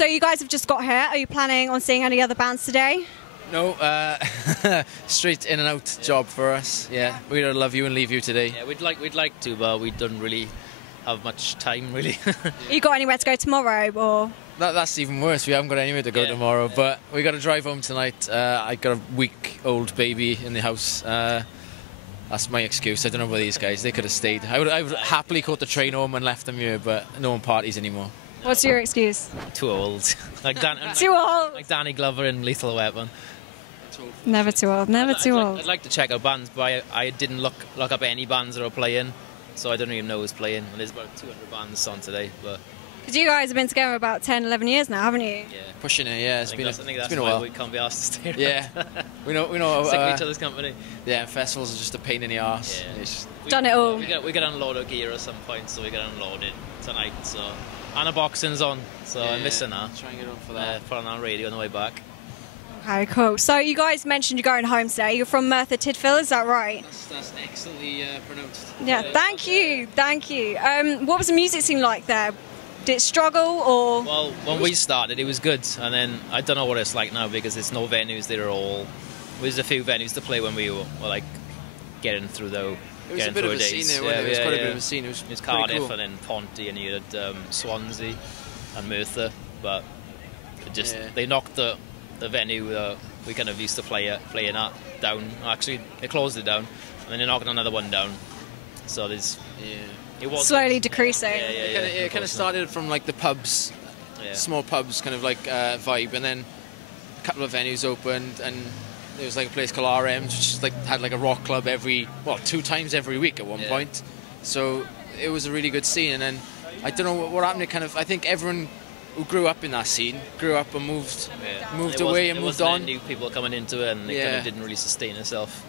so you guys have just got here. Are you planning on seeing any other bands today? No, straight in and out job for us. Yeah, we're gonna love you and leave you today. Yeah, we'd like to, but we don't really have much time, really. You got anywhere to go tomorrow, or? That's even worse. We haven't got anywhere to go tomorrow, but we got to drive home tonight. I got a week-old baby in the house. That's my excuse. I don't know about these guys. They could have stayed. I would happily caught the train home and left them here, but no one parties anymore. What's your excuse? Too old. Too old. Like Danny Glover in Lethal Weapon. Never too old. Never too old. I'd like to check out bands, but I didn't look up any bands that are playing, so I don't even know who's playing. And there's about 200 bands on today, but. Because you guys have been together about 10, 11 years now, haven't you? Yeah. Pushing it, yeah. I think that's been a why while. we can't be asked to stay. Yeah. we know. Sick of each other's company. Yeah, festivals are just a pain in the arse. Yeah. Done it all. We got to unload our gear at some point, so we got to unload it tonight. So, and a boxing's on, so I'm missing that. Try and get on for that. Put on radio on the way back. Okay, cool. So you guys mentioned you're going home today. You're from Merthyr Tydfil, is that right? That's excellently pronounced. Yeah, thank you. What was the music scene like there? Did it struggle, or? Well, when we started, it was good, and then I don't know what it's like now because there's no venues. There's a few venues to play when we were like getting through though. It was a bit of a scene there, wasn't it? It was quite a bit of a scene. It was Cardiff cool. and then Ponty, and you had Swansea and Merthyr, but they knocked the venue we kind of used to play in at down. Actually, they closed it down, and then they knocked another one down. So there's it was slowly decreasing. It kind of started from like the pubs, small pubs, kind of like vibe, and then a couple of venues opened, and there was like a place called RM's, which like had like a rock club 2 times every week at one point. So it was a really good scene, and then I don't know what happened. I think everyone who grew up in that scene grew up and moved away and moved on. New people coming into it, and it kind of didn't really sustain itself.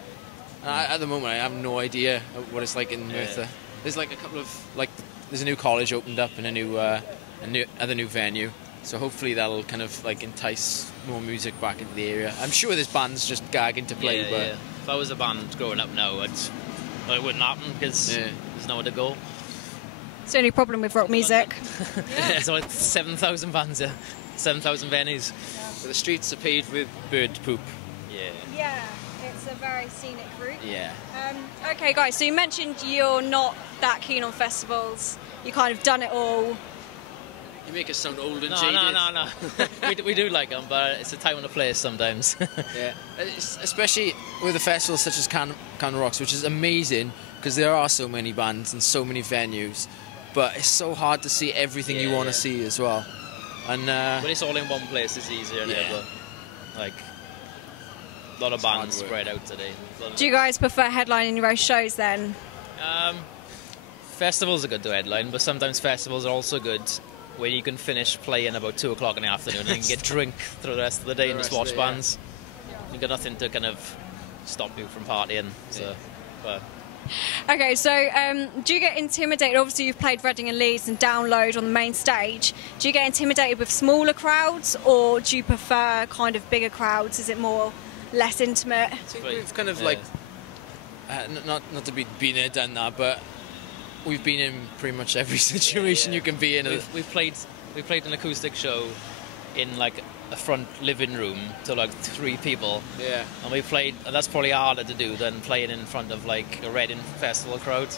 At the moment, I have no idea what it's like in Merthyr. There's like a couple of there's a new college opened up and a new venue, so hopefully that'll kind of like entice more music back into the area. I'm sure there's bands just gagging to play, but if I was a band growing up now, it wouldn't happen because there's nowhere to go. It's the only problem with rock music. There's like 7,000 bands, 7,000 venues. But the streets are paved with bird poop. Yeah, it's a very scenic route. Yeah. Okay, guys, so you mentioned you're not that keen on festivals. You kind of done it all. You make us sound old and no, jaded. No. we do like them, but it's a time and a place sometimes. Yeah, especially with a festival such as Camden Rocks, which is amazing because there are so many bands and so many venues, but it's so hard to see everything you want to see as well. And when it's all in one place, it's easier. But like a lot of bands spread out today. Do you guys prefer headlining your own shows then? Festivals are good to headline, but sometimes festivals are also good where you can finish playing about 2 o'clock in the afternoon and you can get drunk through the rest of the day and just watch bands. You've got nothing to kind of stop you from partying. So, Okay, so do you get intimidated? Obviously, you've played Reading and Leeds and Download on the main stage. Do you get intimidated with smaller crowds, or do you prefer kind of bigger crowds? Is it more less intimate? I think we've kind of like not to be been there, done that, but we've been in pretty much every situation you can be in. We've played an acoustic show in like a front living room to like 3 people. Yeah. And we played, and that's probably harder to do than playing in front of like a Reading festival crowd.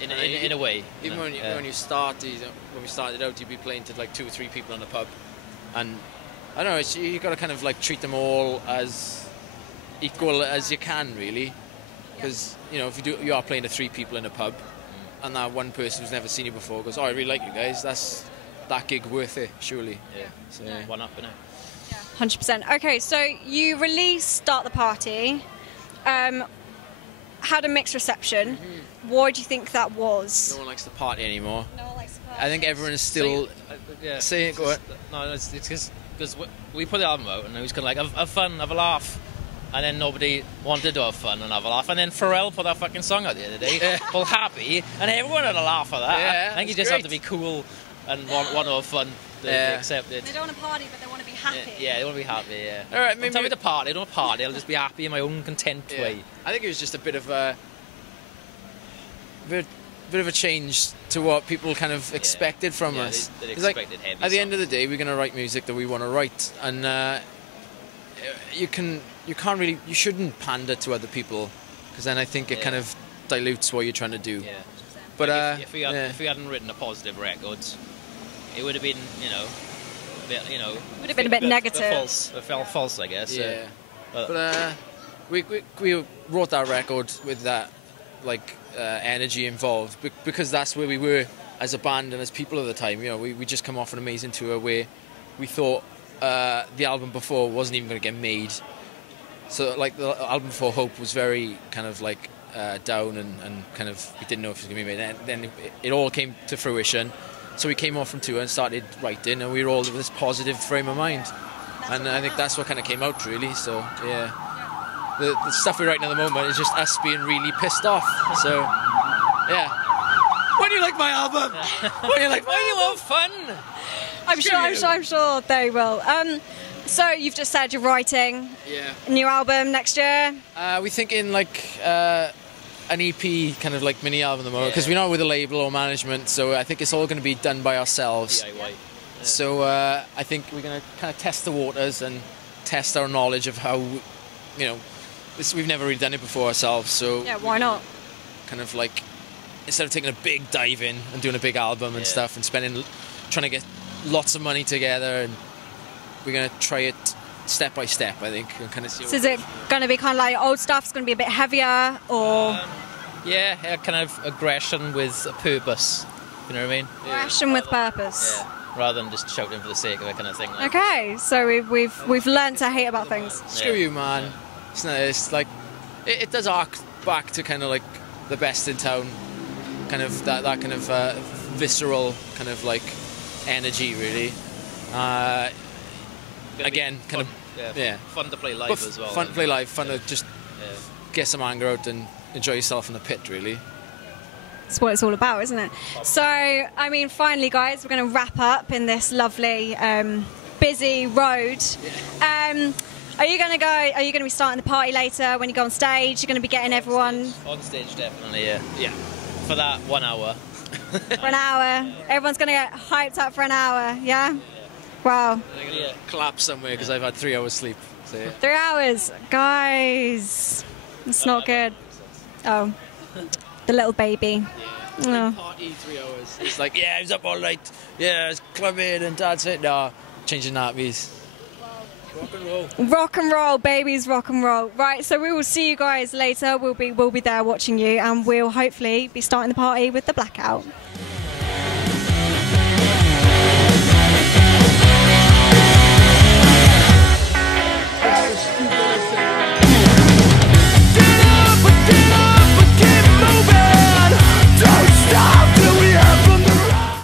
Yeah. In a way. Even when you start, when we started out, you'd be playing to like 2 or 3 people in a pub, and I don't know. You got to kind of like treat them all as equal as you can, really, because if you are playing to 3 people in a pub, and that one person who's never seen you before goes, "Oh, I really like you guys." That's that gig worth it, surely. Yeah. So one up in it. 100%. Okay, so you released Start the Party, had a mixed reception. Mm-hmm. Why do you think that was? No one likes to party anymore. No one likes to party. I think everyone is still saying, "Go on." No, it's because we put the album out and it was kind of like have fun, have a laugh. And then nobody wanted to have fun and have a laugh. And then Pharrell put that fucking song out the other day, called Happy, and everyone had a laugh at that. Yeah, I think you just have to be cool and want to have fun to accept it. They don't want to party, but they want to be happy. Yeah, they want to be happy, yeah. All right, maybe tell me to party, I don't want to party, I'll just be happy in my own content way. I think it was just a bit of a bit of a change to what people kind of expected from us. They It's like, expected heavy at the end of the songs. day, we're going to write music that we want to write, and you shouldn't pander to other people, because then I think it kind of dilutes what you're trying to do. Yeah. But Like if we hadn't written a positive record, it would have been, Would have been a bit negative. It felt false, I guess. yeah. But We wrote that record with that energy involved, because that's where we were as a band and as people at the time. We just come off an amazing tour where we thought the album before wasn't even going to get made. So like the album before Hope was very kind of like down and kind of we didn't know if it was going to be made. And then it all came to fruition. So we came off from tour and started writing, and we were all with this positive frame of mind. And I think that's what kind of came out, really. So, yeah. The stuff we're writing at the moment is just us being really pissed off. So, yeah. When you like my album? When you like my you want fun? I'm sure they will. So you've just said you're writing a new album next year. We're thinking an EP kind of like mini album at the moment, because we're not with a label or management, so I think it's all going to be done by ourselves. DIY. Yeah. So I think we're going to kind of test the waters and test our knowledge of how, we've never really done it before ourselves. So Yeah, why not? kind of like, instead of taking a big dive in and doing a big album and stuff and trying to get lots of money together, and we're going to try it step by step, I think, and kind of see. So is it going to be kind of like old stuff's going to be a bit heavier, or kind of aggression with a purpose. You know what I mean? aggression with purpose? Yeah. Rather than just shouting for the sake of it, kind of thing. Okay, so we've learned to hate about things. Screw you, man. It's like it does arc back to kind of like the best in town, kind of that kind of visceral kind of like energy, really. Again, kind of fun to play live but as well. Fun to play live, fun to just get some anger out and enjoy yourself in the pit, really. That's what it's all about, isn't it? So, I mean, finally, guys, we're going to wrap up in this lovely, busy road. Are you going to go? Are you going to be starting the party later when you go on stage? You're going to be getting everyone on stage, definitely. Yeah. For that 1 hour. for an hour. Everyone's going to get hyped up for an hour. Yeah. Wow. I'm gonna clap somewhere because I've had 3 hours sleep. So, 3 hours, guys. It's not good. Oh, the little baby. Oh. Party 3 hours. It's like, I was up all night. I was clubbing and dancing. No, changing nappies. Rock and roll. Rock and roll, babies, rock and roll. Right, so we will see you guys later. We'll be there watching you, and we'll hopefully be starting the party with the Blackout.